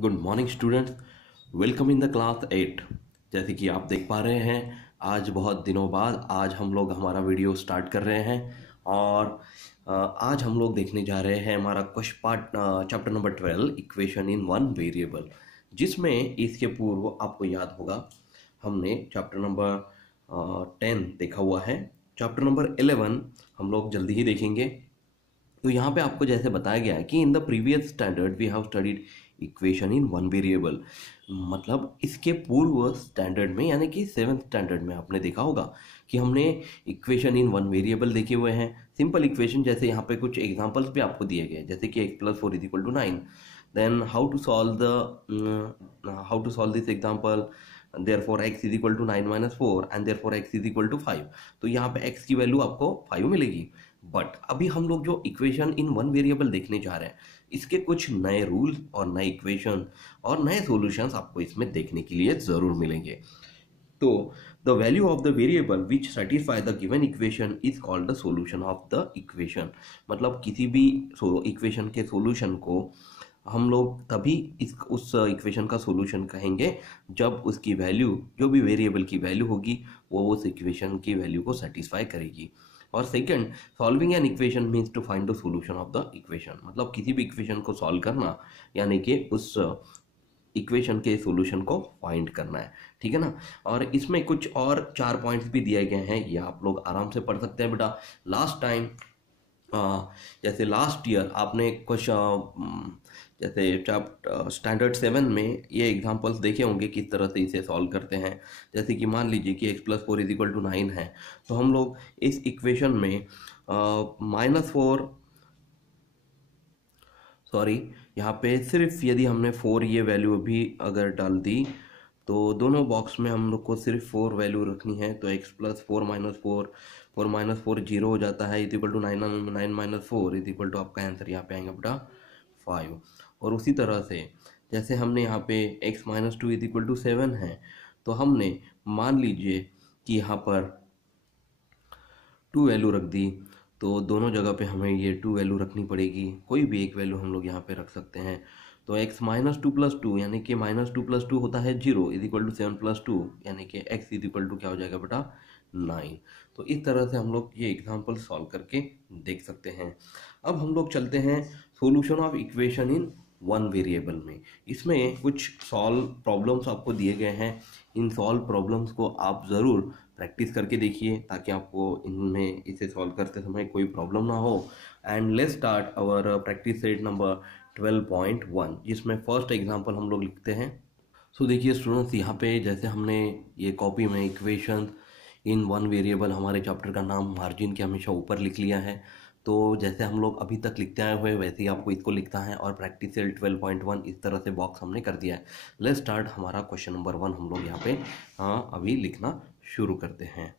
Good morning students, welcome in the class 8। जैसे कि आप देख पा रहे हैं, आज बहुत दिनों बाद आज हम लोग हमारा वीडियो स्टार्ट कर रहे हैं। और आज हम लोग देखने जा रहे हैं हमारा question part chapter number 12 equation in one variable, जिसमें इसके पूर्व आपको याद होगा हमने चैप्टर नंबर 10 देखा हुआ है। चैप्टर नंबर 11 हम लोग जल्दी ही देखेंगे। तो यहाँ पे आपको जैसे बताया गया है कि in the previous standard we have studied equation in one variable, मतलब इसके पूर्व स्टैंडर्ड में यानी कि 7th स्टैंडर्ड में आपने देखा होगा कि हमने इक्वेशन इन वन वेरिएबल देखे हुए हैं। सिंपल इक्वेशन, जैसे यहाँ पे कुछ एग्जांपल्स भी आपको दिए गए, जैसे कि x+4 = 9। Then how to solve this example, therefore x = 9 - 4 and therefore x = 5। तो यहाँ पे x की वैल्यू आपको 5 मिलेगी। बट अभी हम लोग जो इक्वेशन इन वन वेरिएबल देखने जा रहे हैं, इसके कुछ नए रूल और नए इक्वेशन और नए सॉल्यूशंस आपको इसमें देखने के लिए ज़रूर मिलेंगे। तो the value of the variable which satisfy the given equation is called the solution of the equation. मतलब किसी भी इक्वेशन के सॉल्यूशन को हम लोग तभी उस इक्वेशन का सॉल्यूशन कहेंगे जब उसकी वैल्यू, जो भी वेरिएबल की वैल्यू होगी, वो उस इक्वेशन की वैल्यू को सेटिस्फाई करेगी। और second, solving an equation means to find the solution of the equation. मतलब किसी भी इक्वेशन को सॉल्व करना यानी कि उस इक्वेशन के सॉल्यूशन को फाइंड करना है, ठीक है ना। और इसमें कुछ और 4 पॉइंट्स भी दिए गए हैं, ये आप लोग आराम से पढ़ सकते हैं बेटा। लास्ट टाइम जैसे लास्ट ईयर आपने कुछ जैसे स्टैंडर्ड 7 में ये एग्जांपल्स देखे होंगे किस तरह से इसे सॉल्व करते हैं। जैसे कि मान लीजिए कि x+4 = 9 है, तो हम लोग इस इक्वेशन में यहाँ पे सिर्फ यदि हमने 4 ये वैल्यू भी अगर डाल दी, तो दोनों बॉक्स में हम लोग को सिर्फ 4 वैल्यू रखनी है। तो x+4 - 4, 4 - 4 0 हो जाता है, = 9 - 4 = आपका आंसर यहाँ पे आएगा बेटा 5। और उसी तरह से जैसे हमने यहाँ पे x - 2 = 7 है, तो हमने मान लीजिए कि यहाँ पर 2 वैल्यू रख दी, तो दोनों जगह पे हमें ये 2 वैल्यू रखनी पड़ेगी। कोई भी एक वैल्यू हम लोग यहाँ पे रख सकते हैं। तो x - 2 + 2 यानी कि -2 + 2 होता है 0 = 7 + 2 यानी कि x = क्या हो जाएगा बेटा 9। तो इस तरह से हम लोग ये एग्जांपल सॉल्व करके देख सकते हैं। अब हम लोग चलते हैं solution of equation in one variable में। इसमें कुछ सॉल्व प्रॉब्लम्स आपको दिए गए हैं। इन सॉल्व प्रॉब्लम्स को आप ज़रूर प्रैक्टिस करके देखिए ताकि आपको इनमें इसे सॉल्व करते समय कोई प्रॉब्लम ना हो। And let's start our practice set number 12.1, जिसमें फर्स्ट एग्जांपल हम लोग लिखते हैं। सो देखिए स्टूडेंट्स, यहाँ पे जैसे हमने ये कॉपी में इक्वेशन इन वन वेरिएबल, हमारे चैप्टर का नाम मार्जिन के हमेशा ऊपर लिख लिया है। तो जैसे हम लोग अभी तक लिखते आए हुए वैसे ही आपको इसको लिखना है। और प्रैक्टिस सेल 12.1 इस तरह से बॉक्स हमने कर दिया है। लेट्स स्टार्ट, हमारा क्वेश्चन नंबर 1 हम लोग यहाँ पे अभी लिखना शुरू करते हैं।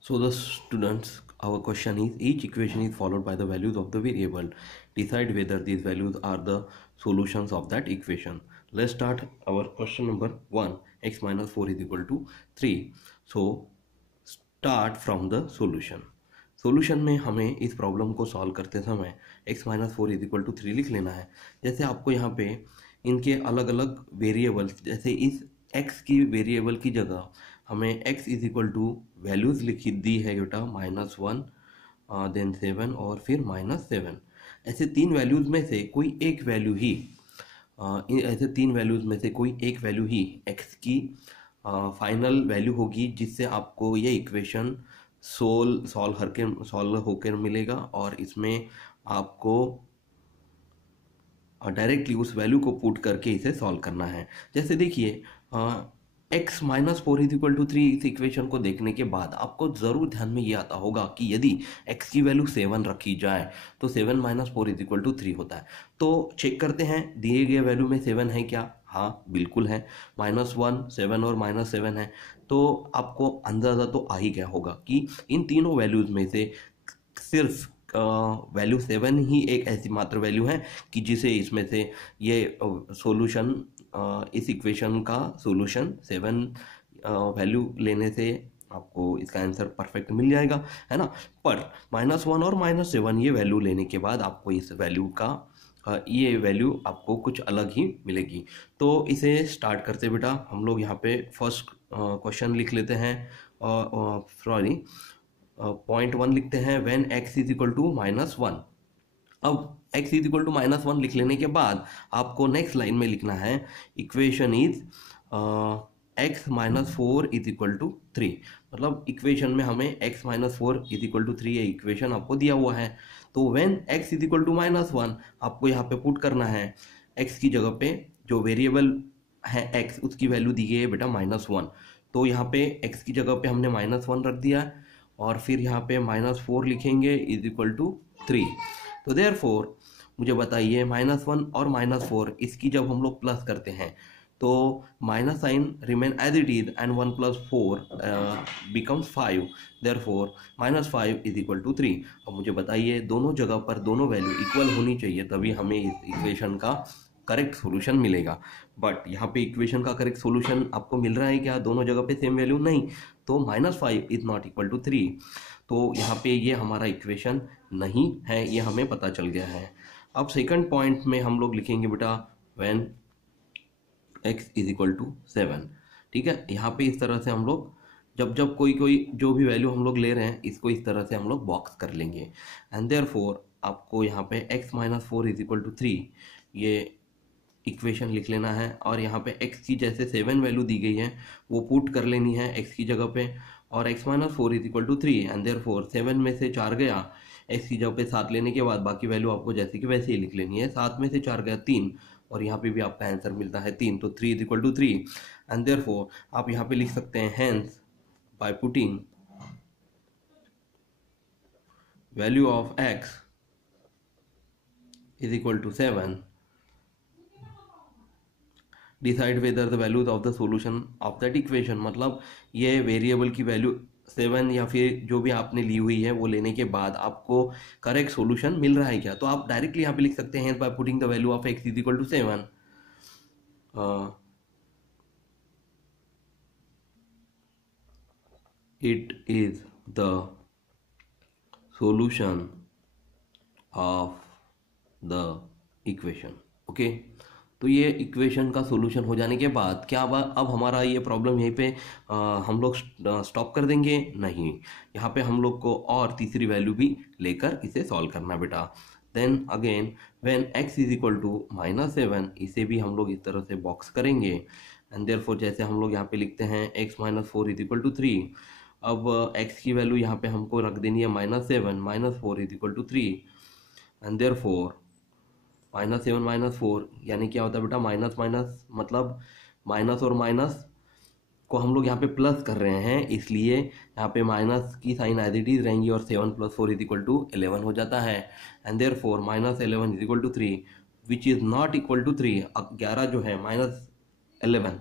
So the students, our question is, each equation is followed by the values of the variable. Decide whether these values are the solutions of that equation. Let's start our question number 1. X - 4 = 3. So start from the solution. Solution में हमें इस problem को solve करते समय x - 4 = 3 लिख लेना है। जैसे आपको यहाँ पे इनके अलग अलग वेरिएबल्स, जैसे इस x की वेरिएबल की जगह हमें x = वैल्यूज़ लिखी दी है बेटा -1, देन 7 और फिर -7। ऐसे 3 वैल्यूज़ में से कोई एक वैल्यू ही x की फाइनल वैल्यू होगी, जिससे आपको ये इक्वेशन सॉल्व होकर मिलेगा। और इसमें आपको डायरेक्टली उस वैल्यू को पुट करके इसे सॉल्व करना है। जैसे देखिए x - 4 = 3, इस इक्वेशन को देखने के बाद आपको ज़रूर ध्यान में ये आता होगा कि यदि x की वैल्यू 7 रखी जाए तो 7 - 4 = 3 होता है। तो चेक करते हैं दिए गए वैल्यू में 7 है क्या। हाँ बिल्कुल है। -1, 7 और -7 है। तो आपको अंदाज़ा तो आ ही गया होगा कि इन तीनों वैल्यूज़ में से सिर्फ वैल्यू 7 ही एक ऐसी मात्र वैल्यू है कि जिसे इसमें से ये सॉल्यूशन, इस इक्वेशन का सॉल्यूशन 7 वैल्यू लेने से आपको इसका आंसर परफेक्ट मिल जाएगा, है ना। पर -1 और -7 ये वैल्यू लेने के बाद आपको इस वैल्यू का ये वैल्यू आपको कुछ अलग ही मिलेगी। तो इसे स्टार्ट करते बेटा, हम लोग यहाँ पे फर्स्ट क्वेश्चन लिख लेते हैं, सॉरी पॉइंट 1 लिखते हैं, when x is equal to -1। अब x इज इक्वल टू -1 लिख लेने के बाद आपको नेक्स्ट लाइन में लिखना है equation is x -4 is equal to 3। मतलब इक्वेशन में हमें x -4 इज इक्वल टू 3 ये इक्वेशन आपको दिया हुआ है। तो when x is equal to -1 आपको यहाँ पे पुट करना है, x की जगह पे जो वेरिएबल है x उसकी वैल्यू दी गई है बेटा -1। तो यहाँ पे x की जगह पे हमने -1 रख दिया और फिर यहाँ पे -4 लिखेंगे इज इक्वल टू 3। तो देयरफॉर मुझे बताइए -1 और -4 इसकी जब हम लोग प्लस करते हैं तो minus sign remain as it is and 1 + 4 becomes 5। Therefore -5 is equal to 3। अब मुझे बताइए दोनों जगह पर दोनों वैल्यू इक्वल होनी चाहिए, तभी हमें इस इक्वेशन का करेक्ट सॉल्यूशन मिलेगा। बट यहाँ पे इक्वेशन का करेक्ट सॉल्यूशन आपको मिल रहा है क्या? दोनों जगह पे सेम वैल्यू नहीं, तो -5 इज नॉट इक्वल टू 3। तो यहाँ पे ये हमारा इक्वेशन नहीं है, ये हमें पता चल गया है। अब सेकंड पॉइंट में हम लोग लिखेंगे बेटा when x is equal to 7। ठीक है, यहाँ पे इस तरह से हम लोग जब कोई जो भी वैल्यू हम लोग ले रहे हैं इसको इस तरह से हम लोग बॉक्स कर लेंगे। एंड देयरफॉर आपको यहाँ पे x -4 इज इक्वल टू 3 ये इक्वेशन लिख लेना है, और यहाँ पे x की जैसे 7 वैल्यू दी गई है वो पुट कर लेनी है x की जगह पे, और x -4 is equal to 3 and therefore 7 में से 4 गया, x की जगह पे 7 लेने के बाद बाकी वैल्यू आपको जैसे कि वैसे ही लिख लेनी है। 7 में से 4 गया 3, और यहाँ पे भी आपका आंसर मिलता है 3, तो 3 is equal to 3 and therefore आप यहाँ पे लिख सकते हैं hence by putting value of x is equal to 7 decide whether the values of the solution of that equation. मतलब ये वेरिएबल की वैल्यू 7 या फिर जो भी आपने ली हुई है वो लेने के बाद आपको करेक्ट सॉल्यूशन मिल रहा है क्या, तो आप डायरेक्टली यहाँ पे लिख सकते हैं by putting the value of x is equal to 7 it is the solution of the equation। Okay, तो ये इक्वेशन का सॉल्यूशन हो जाने के बाद क्या अब हमारा ये प्रॉब्लम यहीं पे हम लोग स्टॉप कर देंगे? नहीं, यहाँ पे हम लोग को और तीसरी वैल्यू भी लेकर इसे सॉल्व करना बेटा। Then again when x is equal to -7 इसे भी हम लोग इस तरह से बॉक्स करेंगे एंड देयरफॉर जैसे हम लोग यहाँ पे लिखते हैं x -4 इज इक्वल टू 3। अब x की वैल्यू यहाँ पे हमको रख देनी है -7 -4 is equal to 3 and therefore -7 -4 यानी क्या होता है बेटा, माइनस माइनस मतलब माइनस और माइनस को हम लोग यहाँ पे प्लस कर रहे हैं, इसलिए यहाँ पे माइनस की साइन एज इट इज रहेंगी और 7 + 4 इज इक्वल टू 11 हो जाता है and therefore -11 is equal to 3 which is not equal to 3। अब 11 जो है -11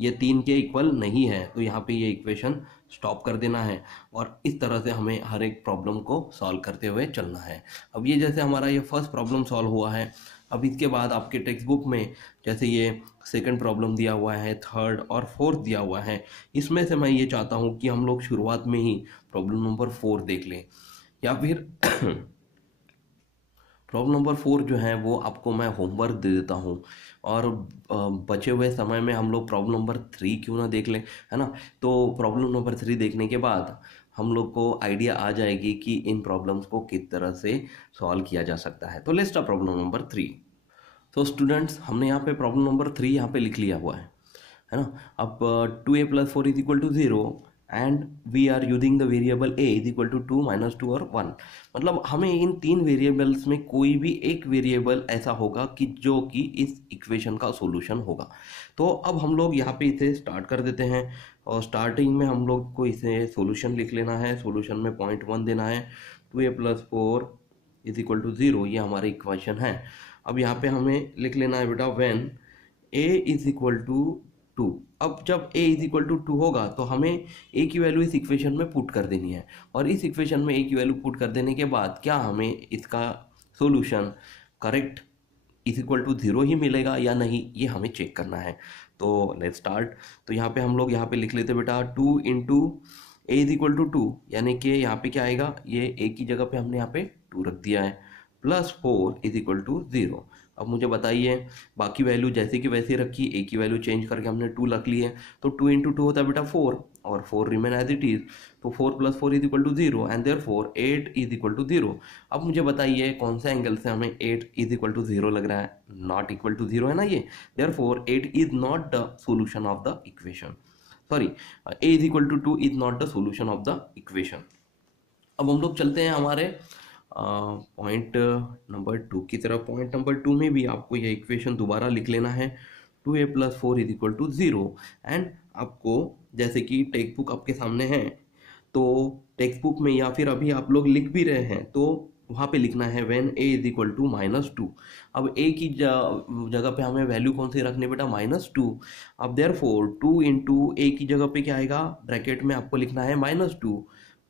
ये 3 के इक्वल नहीं है, तो यहाँ पे ये इक्वेशन स्टॉप कर देना है और इस तरह से हमें हर एक प्रॉब्लम को सॉल्व करते हुए चलना है। अब ये जैसे हमारा ये फर्स्ट प्रॉब्लम सॉल्व हुआ है, अब इसके बाद आपके टेक्स्ट बुक में जैसे ये सेकंड प्रॉब्लम दिया हुआ है, थर्ड और फोर्थ दिया हुआ है, इसमें से मैं ये चाहता हूँ कि हम लोग शुरुआत में ही प्रॉब्लम नंबर 4 देख लें, या फिर प्रॉब्लम नंबर 4 जो है वो आपको मैं होमवर्क दे देता हूँ और बचे हुए समय में हम लोग प्रॉब्लम नंबर 3 क्यों ना देख लें, है ना। तो प्रॉब्लम नंबर 3 देखने के बाद हम लोग को आइडिया आ जाएगी कि इन प्रॉब्लम्स को किस तरह से सॉल्व किया जा सकता है। तो लेट्स स्टार्ट प्रॉब्लम नंबर 3। तो स्टूडेंट्स हमने यहाँ पे प्रॉब्लम नंबर 3 यहाँ पे लिख लिया हुआ है ना। अब 2a + 4 is equal to 0 and we are using the variable a is equal to 2 - 2 और 1। मतलब हमें इन 3 वेरिएबल्स में कोई भी एक वेरिएबल ऐसा होगा कि जो कि इस इक्वेशन का सॉल्यूशन होगा। तो अब हम लोग यहाँ पे इसे स्टार्ट कर देते हैं और स्टार्टिंग में हम लोग को इसे सॉल्यूशन लिख लेना है। सॉल्यूशन में पॉइंट 1 देना है, 2a + 4 इज इक्वल टू 0, ये हमारी इक्वेशन है। अब यहाँ पे हमें लिख लेना है बेटा when a is equal to 2। अब जब a इज इक्वल टू 2 होगा तो हमें a की वैल्यू इस इक्वेशन में पुट कर देनी है, और इस इक्वेशन में a की वैल्यू पुट कर देने के बाद क्या हमें इसका solution correct is equal to 0 ही मिलेगा या नहीं, ये हमें चेक करना है। तो लेट्स स्टार्ट। तो यहाँ पे हम लोग यहाँ पे लिख लेते बेटा 2 × a इज इक्वल टू 2, यानी कि यहाँ पे क्या आएगा, ये a की जगह पे हमने यहाँ पे 2 रख दिया है, +4 इज इक्वल टू 0। अब मुझे बताइए, बाकी वैल्यू जैसे कि वैसे रखी, एक की वैल्यू चेंज करके हमने 2 रख ली है, तो 2 इंटू 2 होता है बेटा 4 और 4 रिमेन एज इट इज, तो 4 plus 4 is equal to 0 and therefore 8 is equal to 0। अब मुझे बताइए कौन से एंगल से हमें 8 इज इक्वल टू 0 लग रहा है, नॉट इक्वल टू 0 है ना ये, therefore 8 is not the solution of the equation, sorry a is equal to 2 is not the solution of the equation. अब हम लोग चलते हैं हमारे पॉइंट नंबर 2 की तरफ। पॉइंट नंबर 2 में भी आपको यह इक्वेशन दोबारा लिख लेना है, 2a plus 4 is equal to 0 and आपको जैसे कि टेक्स्ट बुक आपके सामने है, तो टेक्स्ट बुक में या फिर अभी आप लोग लिख भी रहे हैं तो वहाँ पे लिखना है when a is equal to -2। अब a की जगह पे हमें वैल्यू कौन सी रखनी है बेटा, -2। अब देयरफॉर 2 इंटू a की जगह पे क्या आएगा, ब्रैकेट में आपको लिखना है -2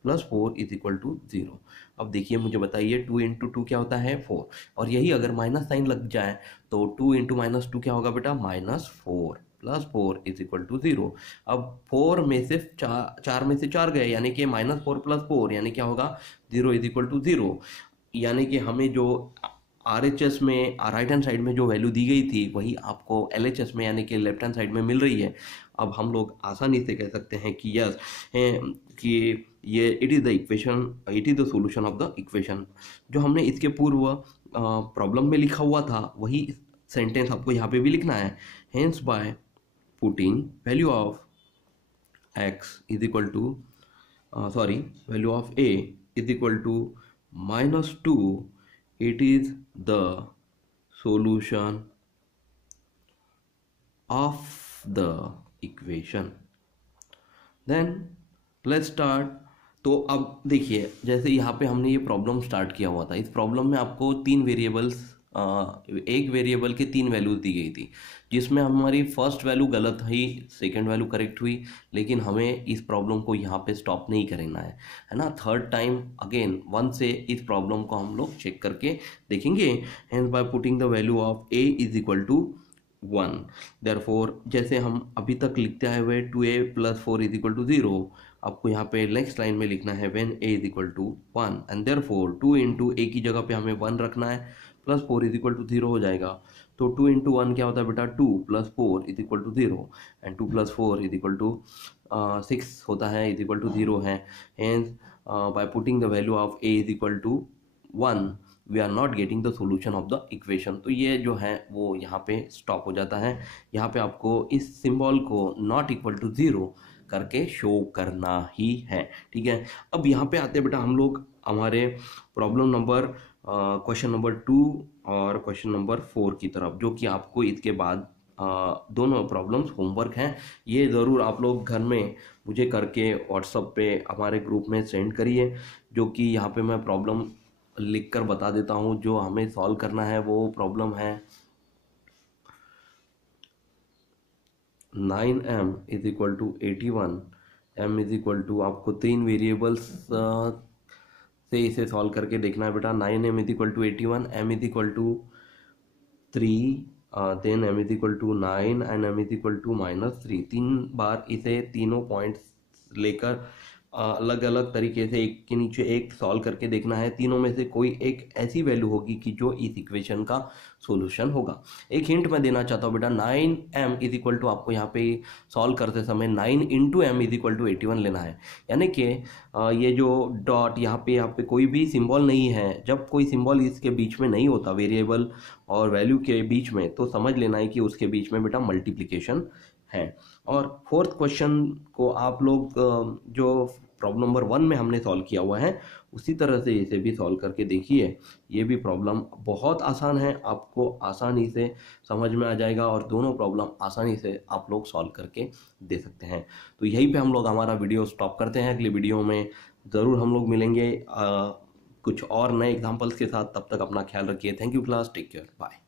प्लस 4 इज इक्वल टू 0। अब देखिए मुझे बताइए 2 इंटू 2 क्या होता है 4, और यही अगर माइनस साइन लग जाए तो 2 इंटू -2 क्या होगा बेटा, -4 प्लस 4 इज इक्वल टू 0। अब 4 में से 4 में से 4 गए, यानी कि -4 प्लस 4 यानी क्या होगा, 0 इज इक्वल टू 0। यानी कि हमें जो RHS में राइट हैंड साइड में जो वैल्यू दी गई थी वही आपको LHS में यानी कि लेफ्ट हैंड साइड में मिल रही है। अब हम लोग आसानी से कह सकते हैं कि यस कि ये it is the equation, it is the solution of the equation. जो हमने इसके पूर्व प्रॉब्लम में लिखा हुआ था वही सेंटेंस आपको यहाँ पे भी लिखना है। Hence by putting value of x is equal to value of a is equal to -2, it is the solution of the equation। then let's start। तो अब देखिए जैसे यहाँ पे हमने ये प्रॉब्लम स्टार्ट किया हुआ था, इस प्रॉब्लम में आपको 3 वेरिएबल्स, एक वेरिएबल के 3 वैल्यूज दी गई थी, जिसमें हमारी फर्स्ट वैल्यू गलत हुई, सेकंड वैल्यू करेक्ट हुई, लेकिन हमें इस प्रॉब्लम को यहाँ पे स्टॉप नहीं करना है ना। थर्ड टाइम अगेन 1 से इस प्रॉब्लम को हम लोग चेक करके देखेंगे। Hence by putting the value of a is equal to 1, therefore जैसे हम अभी तक लिखते आए हुए 2a plus 4 is equal to 0, आपको यहाँ पे नेक्स्ट लाइन में लिखना है when a is equal to 1 and therefore 2 into a की जगह पे हमें 1 रखना है, प्लस 4 इज इक्वल टू 0 हो जाएगा। तो 2 इंटू 1 क्या होता है बेटा, 2 plus 4 is equal to 0 and 2 plus 4 is equal to 6 होता है, इज इक्वल टू 0 है। Hence by putting the value of a is equal to 1 we are not getting the solution of the equation. तो ये जो है वो यहाँ पे स्टॉप हो जाता है। यहाँ पे आपको इस सिंबल को नॉट इक्वल टू 0 करके शो करना ही है, ठीक है। अब यहाँ पे आते हैं बेटा हम लोग हमारे प्रॉब्लम नंबर क्वेश्चन नंबर 2 और क्वेश्चन नंबर 4 की तरफ, जो कि आपको इसके बाद दोनों प्रॉब्लम्स होमवर्क हैं। ये ज़रूर आप लोग घर में मुझे करके व्हाट्सएप पे हमारे ग्रुप में सेंड करिए, जो कि यहाँ पे मैं प्रॉब्लम लिख कर बता देता हूँ। जो हमें सॉल्व करना है वो प्रॉब्लम है 9m is equal to 81, m is equal to आपको 3 वेरिएबल्स से इसे सॉल्व करके देखना है बेटा। 9m is equal to 81, m is equal to 3, then m is equal to 9 and m is equal to -3। 3 बार इसे तीनों पॉइंट्स लेकर अलग अलग तरीके से एक के नीचे एक सॉल्व करके देखना है। तीनों में से कोई एक ऐसी वैल्यू होगी कि जो इस इक्वेशन का सॉल्यूशन होगा। एक हिंट मैं देना चाहता हूँ बेटा, 9m इज इक्वल टू आपको यहाँ पे सॉल्व करते समय 9 into m is equal to 81 लेना है। यानी कि ये जो डॉट यहाँ पे कोई भी सिंबल नहीं है। जब कोई सिंबल इसके बीच में नहीं होता वेरिएबल और वैल्यू के बीच में, तो समझ लेना है कि उसके बीच में बेटा मल्टीप्लिकेशन है। और फोर्थ क्वेश्चन को आप लोग जो प्रॉब्लम नंबर 1 में हमने सॉल्व किया हुआ है उसी तरह से इसे भी सॉल्व करके देखिए। ये भी प्रॉब्लम बहुत आसान है, आपको आसानी से समझ में आ जाएगा और दोनों प्रॉब्लम आसानी से आप लोग सॉल्व करके दे सकते हैं। तो यहीं पे हम लोग हमारा वीडियो स्टॉप करते हैं। अगले वीडियो में ज़रूर हम लोग मिलेंगे कुछ और नए एग्जाम्पल्स के साथ। तब तक अपना ख्याल रखिए। Thank you class, take care, bye.